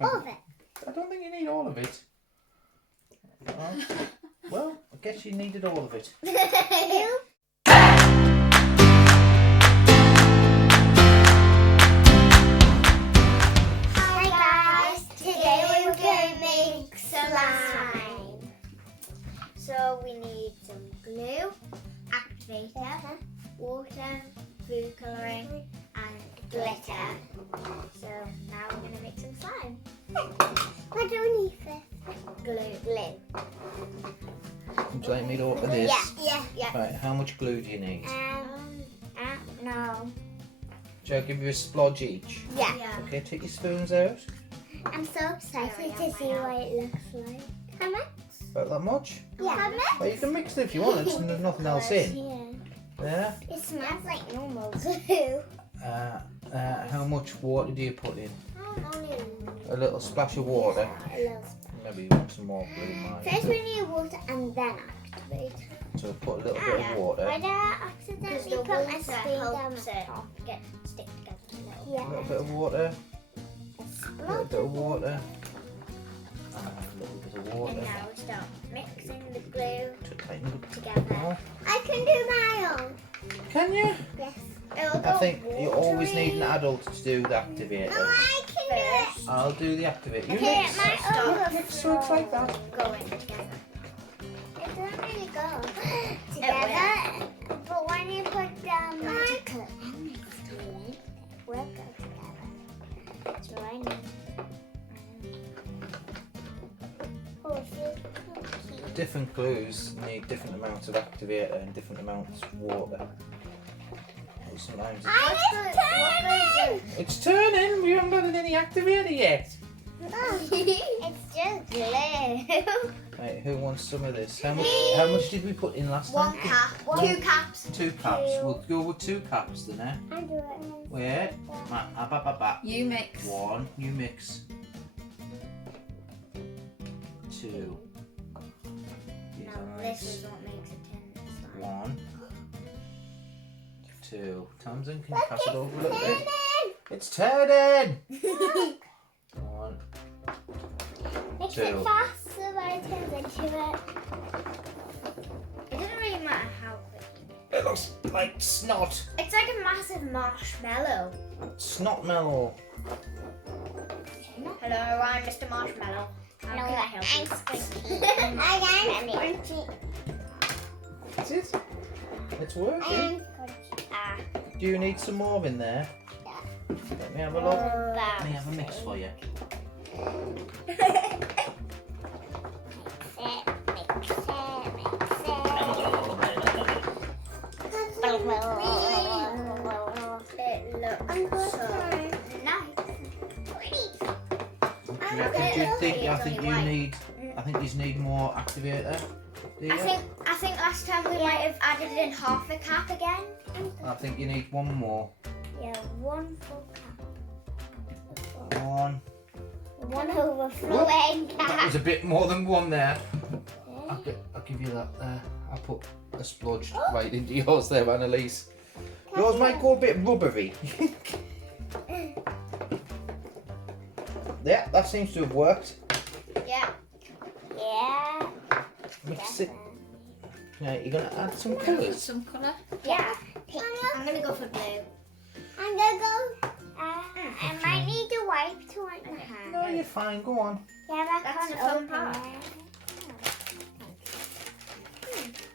All of it. I don't think you need all of it. Well, I guess you needed all of it. Hi guys, today we're going to make slime. So we need some glue, activator, water, food colouring and glitter. So now we're going to make some slime. What do we need first? Glue. Would you like me to open this? Yeah. Right, how much glue do you need? No. Shall I give you a splodge each? Yeah. Okay, take your spoons out. I'm so excited to see what it looks like. How much? About that much? Yeah. How much? Well, you can mix it if you want, there's nothing else in. Yeah? It smells like normal glue. How much water do you put in? Only A little splash of water. a little. Maybe you want some more glue, Mike. First we need water and then activate. So put a little bit of water. Why did I accidentally put my spoon down the top? Stick together. A little bit of water. A little bit of water. And a little bit of water. And now we start mixing the glue To tighten it together. more. I can do my own. Can you? Yes. I think you always need an adult to do the activator. No, I can do it. I'll do the activator. You Okay, mix. my own. Mix so it's like that. Going together. It doesn't really go together, but when you put magical elements to it, it will go together. That's what I need. Oh, it feels so cute. Different glues need different amounts of activator and different amounts of water. Sometimes it's turning. We haven't got any activator yet. It's just glue. Right, who wants some of this? How much did we put in last time? 1 cup. 2 cups. 2 cups. We'll go with 2 cups then, eh? I do it. Wait. You mix. 1. You mix. 2. These No, are this nice. is what makes a tin slime. 1. 2. Tamsin, can you pass it over a little bit? It's turning! 1. Makes 2. it faster when it turns into it. It doesn't really matter how quick. It looks like snot. It's like a massive marshmallow. Snot mellow. Hello, I'm Mr. Marshmallow. How can I help you? I'm Squishy. That's it. It's working. Do you need some more in there? Yeah. Let me have a look. Let me have a mix for you. It looks so nice. I think you need more activator. Do you? I think last time we might have added in half a cup again. I think you need one more. Yeah, 1 full cup. 1. 1 overflowing That cup. was a bit more than 1 there. I'll give you that there. I'll put a splodge right into yours there, Annalise. Yours might go a bit rubbery. Yeah, that seems to have worked. Yeah. Mix it. Now you're going to add some Put colours. some colour. Yeah. Pink. I'm gonna go for blue. I'm gonna go. I might need to wipe to wipe my hand. No, you're fine. Go on. Yeah, That's the fun part.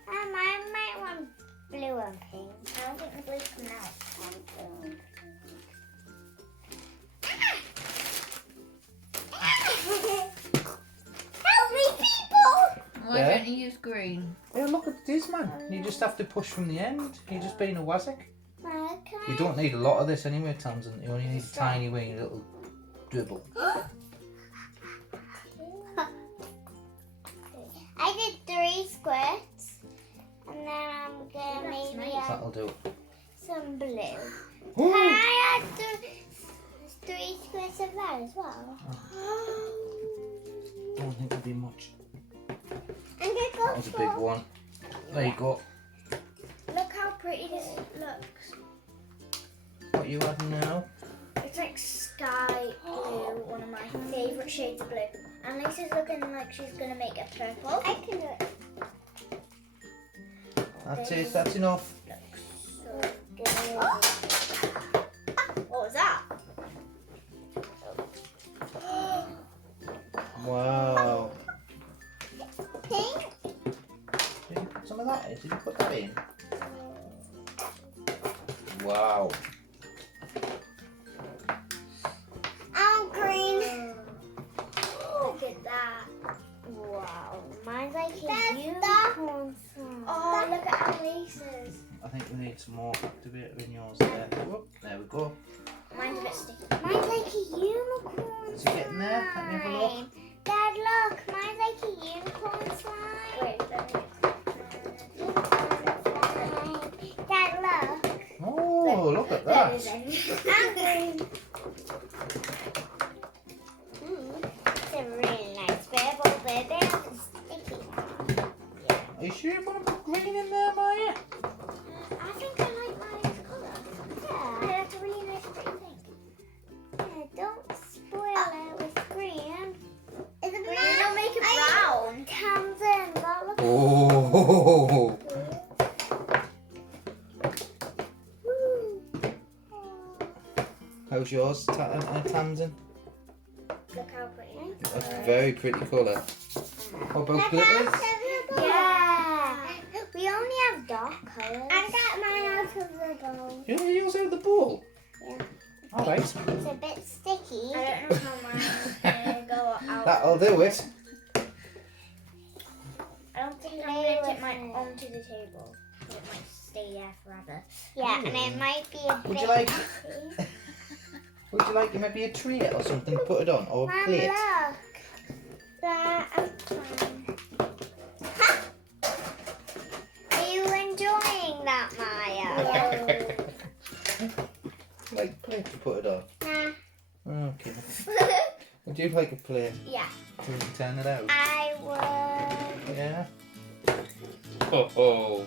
I might want blue and pink. I don't think the blue's coming out. Help me, people! Why Yeah. don't you use green? Yeah, look at this, man. You just have to push from the end. You're just being a wazzick. You don't need a lot of this anyway, Tamsin. You only need a tiny wee little dribble. I did 3 squirts, and then I'm gonna maybe add That'll do. some blue. Ooh. Can I add 3 squirts of that as well? Don't think it'll be much. I'm gonna go That was a big one. There you go. Look how pretty this looks. What are you adding now? It's like sky blue one of my favourite shades of blue. And Lisa's looking like she's going to make a purple. I can do it. That's it, that's enough. Looks so good. Oh! What was that? Wow. Pink? Did you put some of that in? Did you put that in? Wow. And green. Look at that. Wow. Mine's like a unicorn. Oh, look at Lisa's. I think we need some more activator in yours there. Whoop, there we go. Mine's a bit sticky. Mine's like a unicorn. Is it getting there? Let me have a look. Dad, look. Mine's like a unicorn slime. Wait, let me. Dad, look. Oh, look at that. And green. It's a really nice purple baby. It's sticky. Are you sure you want to put green in there, Maya? I think I like Maya's colour. Yeah. That's a really nice pretty thing. Yeah, don't spoil it with green. Is it green? Don't make it brown. Tamsin, look. Oh. How's yours, Tamsin? Look how pretty. That's a very pretty colour. What about glitters? Yeah. We only have dark colours. I got mine out of the bowl. You only use out of the bowl? Yeah. Alright. It's a bit sticky. I don't know how mine's going to go out. That'll do it. I don't think I'm going to take mine onto the table. It might stay there forever. Yeah, and it might be a Would bit you like- messy. Would you like maybe a tray or something to put it on? Or a plate? Look. That I'm fine. Are you enjoying that, Maya? Like a plate to put it on? Nah. Okay. Would you like a plate? Yeah. Can you turn it out? I would. Yeah. Oh.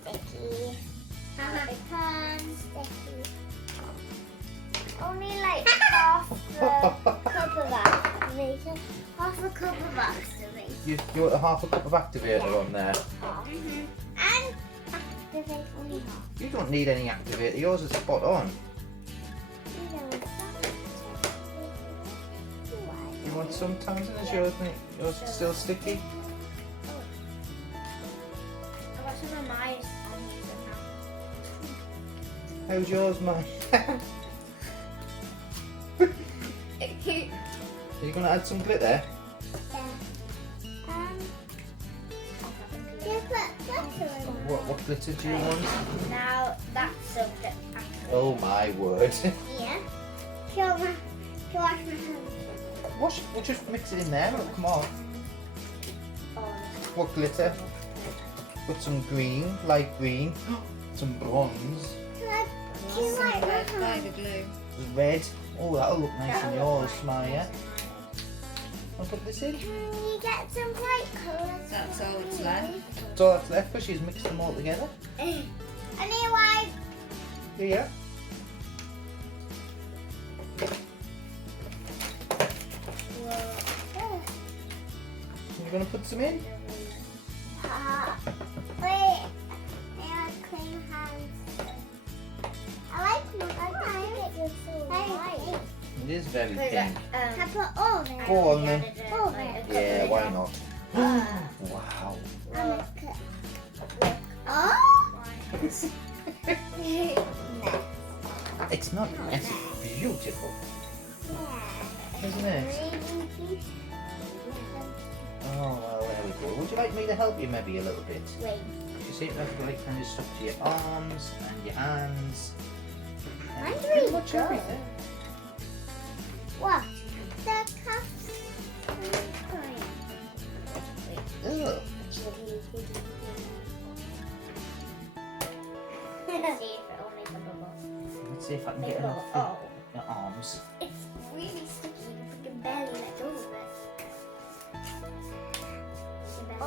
Sticky. Out it comes. Sticky. Only like half the cup of activation. Half a cup of activation. You want a half a cup of activator on there? And activate only half. You don't need any activator. Yours is spot on. You want some, Tamsin? Is yours still sticky? I got some of mine. How's yours, Mike? Are you going to add some glitter? What glitter do you want? Now that's something. Oh my word. Yeah. Can you wash my hands? We'll just mix it in there. Look, come on. What glitter? Put some green, light green, some bronze. Do you like my Red by hands? the glue. Red. Oh, that'll look nice in yours, Maya. I'll put this in. Can you get some bright colours? That's all it's left. That's all that's left because she's mixed them all together. I need white. Yeah. You're going to put some in? Wait. I have clean hands. I like my hands. White. It is very pink. Can I put all there? Go on then. All there. Yeah, why not? Wow. Oh! It's not messy, it's beautiful, isn't it? Oh, well, there we go. Would you like me to help you maybe a little bit? Wait. You see it like kind of stuck to your arms and your hands. And Mine's pretty really much good. everything. What? The cups. Ugh. Let's see if it will make a bubble. Let's see if I can get Make a enough bubble. for your arms. It's really sticky. You can barely let go of it. I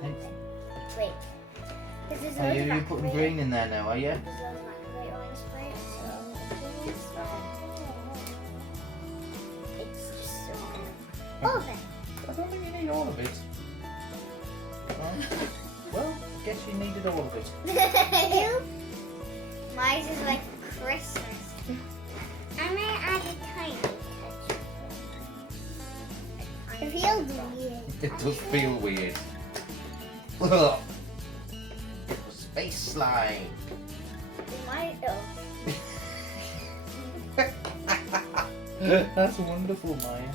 think. Wait. This is Are you putting green in there now, are you? There's loads of activate orange spray, so It's just so good. All of it. I don't think you need all of it. Well, I guess you needed all of it. Mine is like Christmas. I'm gonna add a tiny touch. It feels weird. It does feel weird. Ugh. Space slime. That's wonderful, Maya.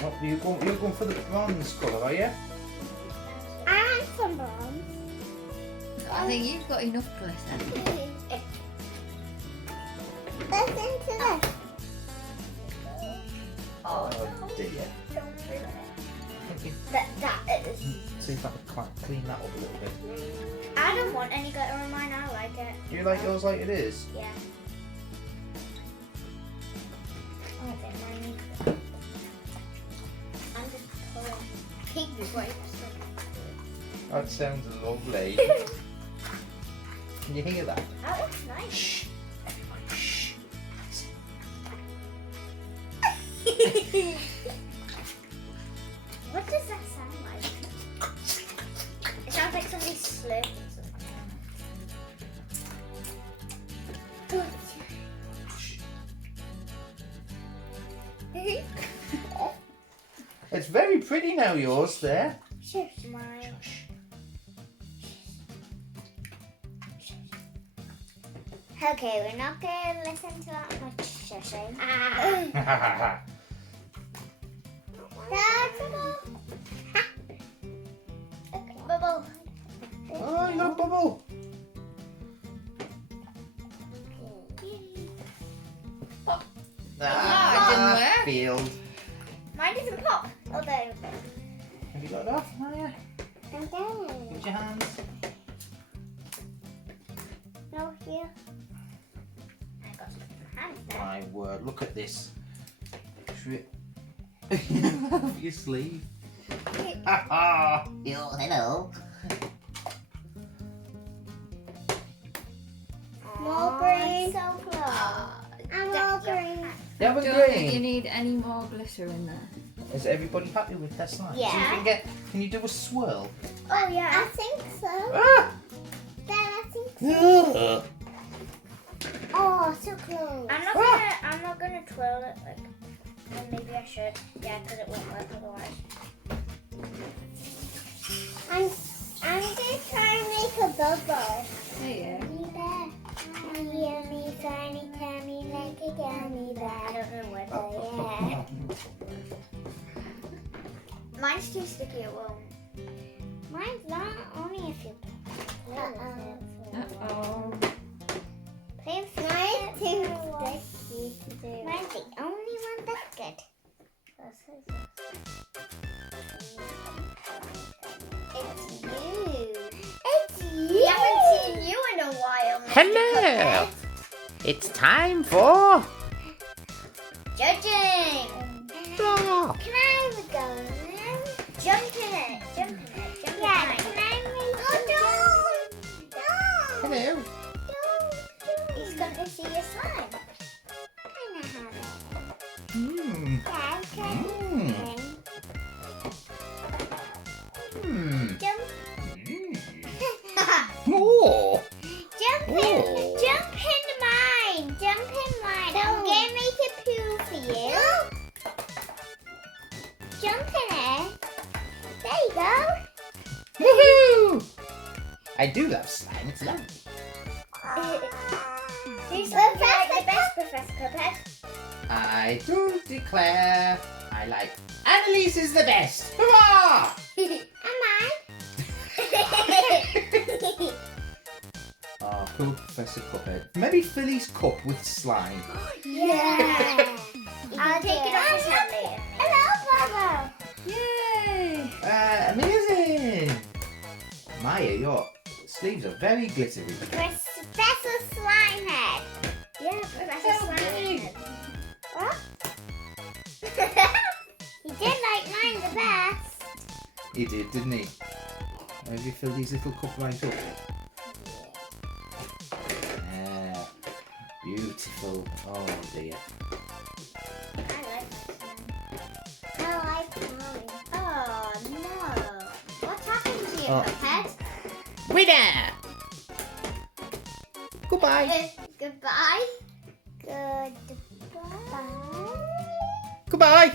What, you're going for the bronze colour, are you? And some bronze. I think you've got enough glitter. Let's into this. Oh dear. Don't do it. Okay. That is. See if I can clean that up a little bit. I don't want any glitter on mine. I like it. Do you like yours like it is? Yeah. I think mine needs it. I'm just pulling pink grapes. That sounds lovely. Can you hear that? That looks nice. Shh. Everybody, shh. What does that sound like? It sounds like somebody slurping something. It's very pretty now, yours there. Shush, mine. Shush. Okay, we're not going to listen to that much shushing. Bubble. Oh, you got a bubble. it didn't work. Failed. Mine doesn't pop. Oh, there we go. Have you got it off, Maya? I'm done. Use your hands. No, here. I got some hands there. My word, look at this. Off your sleeve. Ah, hello. More green. So close. I'm all green. You have a Don't think you green. need any more glitter in there. Is everybody happy with that slime? Yeah. So can you do a swirl? Oh, yeah. I think so. Ah! Dad, I think so. Ugh. Oh, so close. I'm not gonna twirl it like. Well, maybe I should. Yeah, because it won't work otherwise. I'm just trying to make a bubble. There you go. Yummy, tiny tummy, like a gummy bear. I don't know what yeah. Mine's too sticky, it won't. Mine's not, only if you Uh-oh. Mine's too sticky. Mine's the only one that's good. It's you. It's you. We haven't seen you in a while. Mr. Hello. Cuphead. It's time for. Judging. Oh. Can I have a go then? Jump in it. Jump in it. Jump in it. Can I make Hello. He's going to see your slime. Can I have it? Hmm. Dad, can Mm. Hmm. Jump. Oh. Jump in mine. Jump in mine. I'm going to make a poo for you. Jump in it. There you go. Woohoo! I do love slime. It's lovely. Who's the best, Professor Cuphead? I do declare I like Annalise is the best. Hurrah! Am I? Oh, cool, Professor Cuphead. Maybe Philly's cup with slime. Yeah. I'll take it off his head later. Hello, Bubba. Yay! Amazing! Maya, your sleeves are very glittery. Professor Slimehead. Yeah, Professor So big. Slimehead. What? He did like mine the best. He did, didn't he? Maybe fill these little cup right up. Beautiful. Oh dear. I like mine. Oh no. What's happened to your Oh. head? Winner! Goodbye. Goodbye. Goodbye. Goodbye.